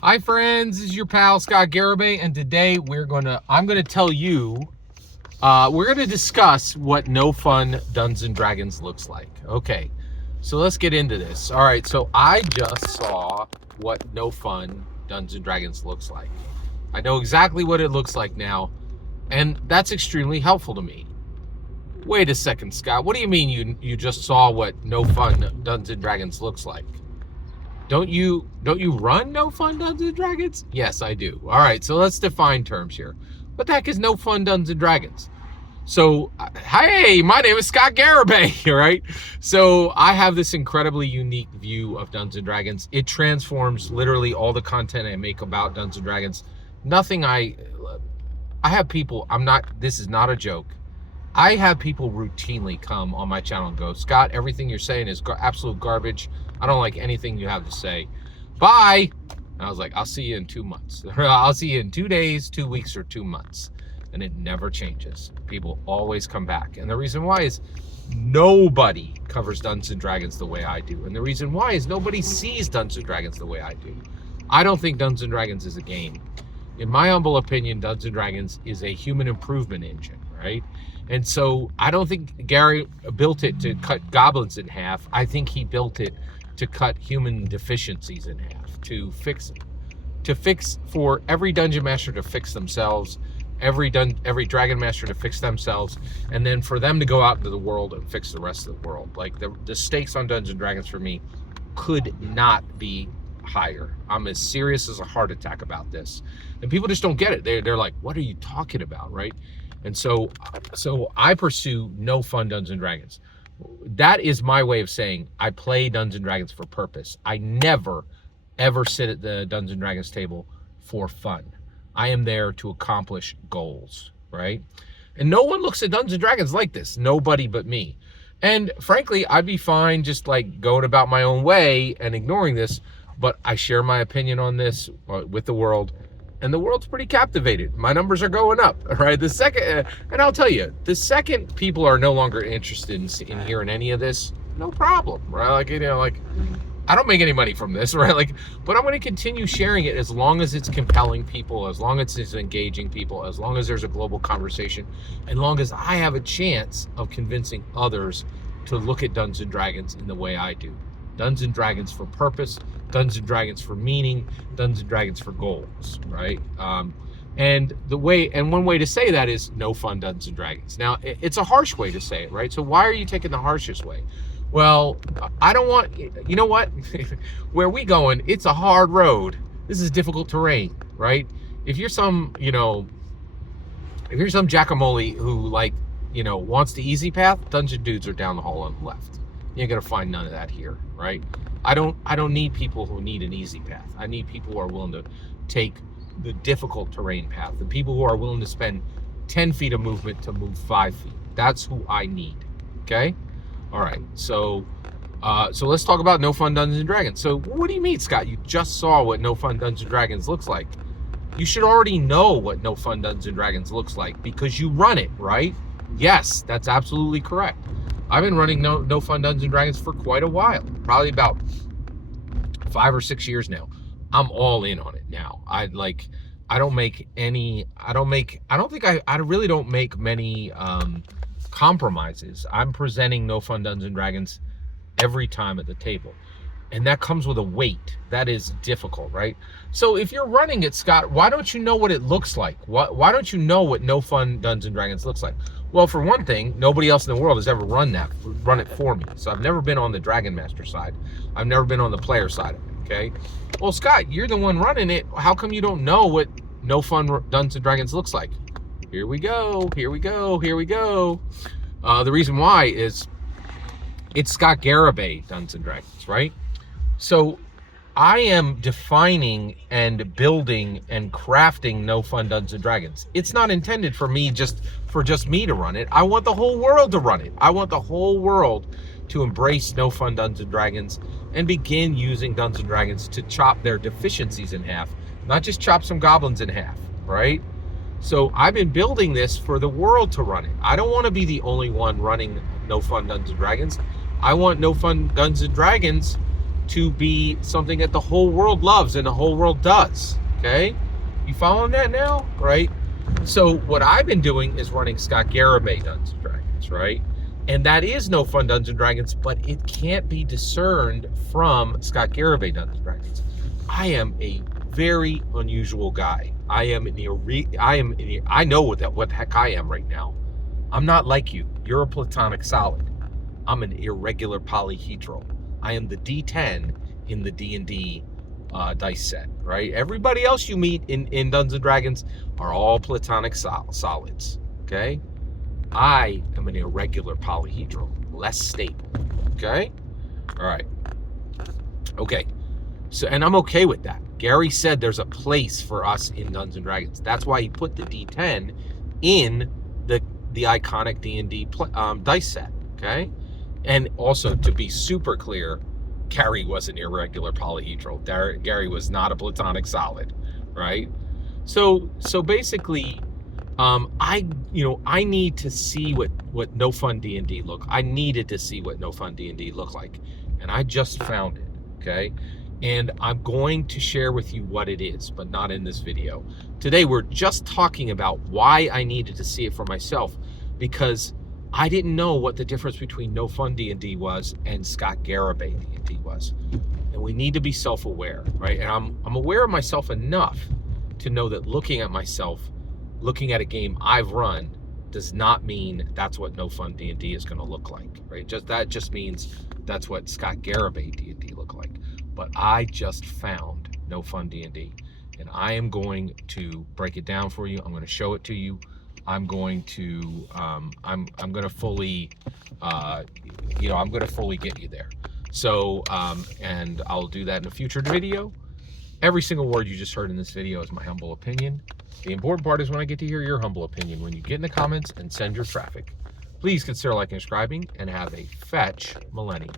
Hi friends, this is your pal Scott Garave, and today I'm gonna tell you, we're gonna discuss what No Fun Dungeons and Dragons looks like. Okay, so let's get into this. All right, so I just saw what No Fun Dungeons and Dragons looks like. I know exactly what it looks like now, and that's extremely helpful to me. Wait a second, Scott. What do you mean you just saw what No Fun Dungeons and Dragons looks like? Don't you run No Fun Dungeons and Dragons? Yes, I do. All right, so let's define terms here. What the heck is No Fun Dungeons and Dragons? So, hey, my name is Scott Garabay, all right? So I have this incredibly unique view of Dungeons and Dragons. It transforms literally all the content I make about Dungeons and Dragons. Nothing I have people, this is not a joke. I have people routinely come on my channel and go, Scott, everything you're saying is absolute garbage. I don't like anything you have to say. Bye. And I was like, I'll see you in 2 months. I'll see you in 2 days, 2 weeks, or 2 months. And it never changes. People always come back. And the reason why is nobody covers Dungeons and Dragons the way I do. And the reason why is nobody sees Dungeons and Dragons the way I do. I don't think Dungeons and Dragons is a game. In my humble opinion, Dungeons and Dragons is a human improvement engine, right? And so I don't think Gary built it to cut goblins in half. I think he built it to cut human deficiencies in half, to fix for every dungeon master to fix themselves, every dragon master to fix themselves, and then for them to go out into the world and fix the rest of the world. Like the stakes on Dungeons and Dragons for me could not be higher. I'm as serious as a heart attack about this, and people just don't get it. They're like, what are you talking about, right? And so I pursue No Fun Dungeons and Dragons. That is my way of saying I play Dungeons and Dragons for purpose. I never ever sit at the Dungeons and Dragons table for fun. I am there to accomplish goals, right? And no one looks at Dungeons and Dragons like this. Nobody but me. And frankly, I'd be fine just like going about my own way and ignoring this, but I share my opinion on this with the world, and the world's pretty captivated. My numbers are going up, right? The second, and I'll tell you, the second people are no longer interested in hearing any of this, no problem, right? Like, like I don't make any money from this, right? Like, but I'm going to continue sharing it as long as it's compelling people, as long as it's engaging people, as long as there's a global conversation, as long as I have a chance of convincing others to look at Dungeons and Dragons in the way I do. Dungeons and Dragons for purpose, Dungeons and Dragons for meaning, Dungeons and Dragons for goals, right? And one way to say that is No Fun Dungeons and Dragons. Now, it's a harsh way to say it, right? So why are you taking the harshest way? Well, I don't want, you know what? Where we going, it's a hard road. This is difficult terrain, right? If you're some jackamole who wants the easy path, dungeon dudes are down the hall on the left. You ain't gonna find none of that here, right? I don't need people who need an easy path. I need people who are willing to take the difficult terrain path. The people who are willing to spend 10 feet of movement to move 5 feet. That's who I need. Okay? All right. So let's talk about No Fun Dungeons and Dragons. So what do you mean, Scott? You just saw what No Fun Dungeons and Dragons looks like. You should already know what No Fun Dungeons and Dragons looks like because you run it, right? Yes, that's absolutely correct. I've been running No Fun Dungeons and Dragons for quite a while, probably about 5 or 6 years now. I'm all in on it now. I really don't make many compromises. I'm presenting No Fun Dungeons and Dragons every time at the table. And that comes with a weight. That is difficult, right? So if you're running it, Scott, why don't you know what it looks like? Why don't you know what No Fun Dungeons and Dragons looks like? Well, for one thing, nobody else in the world has ever run it for me. So I've never been on the Dragon Master side. I've never been on the player side of it, okay? Well, Scott, you're the one running it. How come you don't know what No Fun Dungeons and Dragons looks like? Here we go. The reason why is it's Scott Garabay Dungeons and Dragons, right? So I am defining and building and crafting No Fun Dungeons and Dragons. It's not intended for just me to run it. I want the whole world to run it. I want the whole world to embrace No Fun Dungeons and Dragons and begin using Dungeons and Dragons to chop their deficiencies in half, not just chop some goblins in half, right? So I've been building this for the world to run it. I don't want to be the only one running No Fun Dungeons and Dragons. I want No Fun Dungeons and Dragons to be something that the whole world loves and the whole world does. Okay, you following that now, right? So what I've been doing is running Scott Garave Dungeons and Dragons, right? And that is No Fun Dungeons and Dragons, but it can't be discerned from Scott Garave Dungeons and Dragons. I am a very unusual guy. I know what the heck I am right now. I'm not like you. You're a platonic solid. I'm an irregular polyhedral. I am the D10 in the D&D dice set, right? Everybody else you meet in Dungeons and Dragons are all platonic solids, okay? I am an irregular polyhedral, less stable, okay? All right. Okay. So, and I'm okay with that. Gary said there's a place for us in Dungeons and Dragons. That's why he put the D10 in the iconic D&D dice set, okay? And also, to be super clear, Gary was an irregular polyhedral. Gary was not a platonic solid, right? So basically, I need to see what No Fun D&D look. I needed to see what No Fun D&D looked like, and I just found it. Okay, and I'm going to share with you what it is, but not in this video. Today we're just talking about why I needed to see it for myself, because I didn't know what the difference between No Fun D&D was and Scott Garave D&D was, and we need to be self-aware, right? And I'm aware of myself enough to know that looking at a game I've run does not mean that's what No Fun D&D is going to look like, right? That just means that's what Scott Garave D&D look like. But I just found No Fun D&D, and I am going to break it down for you. I'm going to show it to you. I'm going to I'm going to fully I'm going to fully get you there. So and I'll do that in a future video. Every single word you just heard in this video is my humble opinion. The important part is when I get to hear your humble opinion, when you get in the comments and send your traffic. Please consider liking and subscribing, and have a fetch millennium.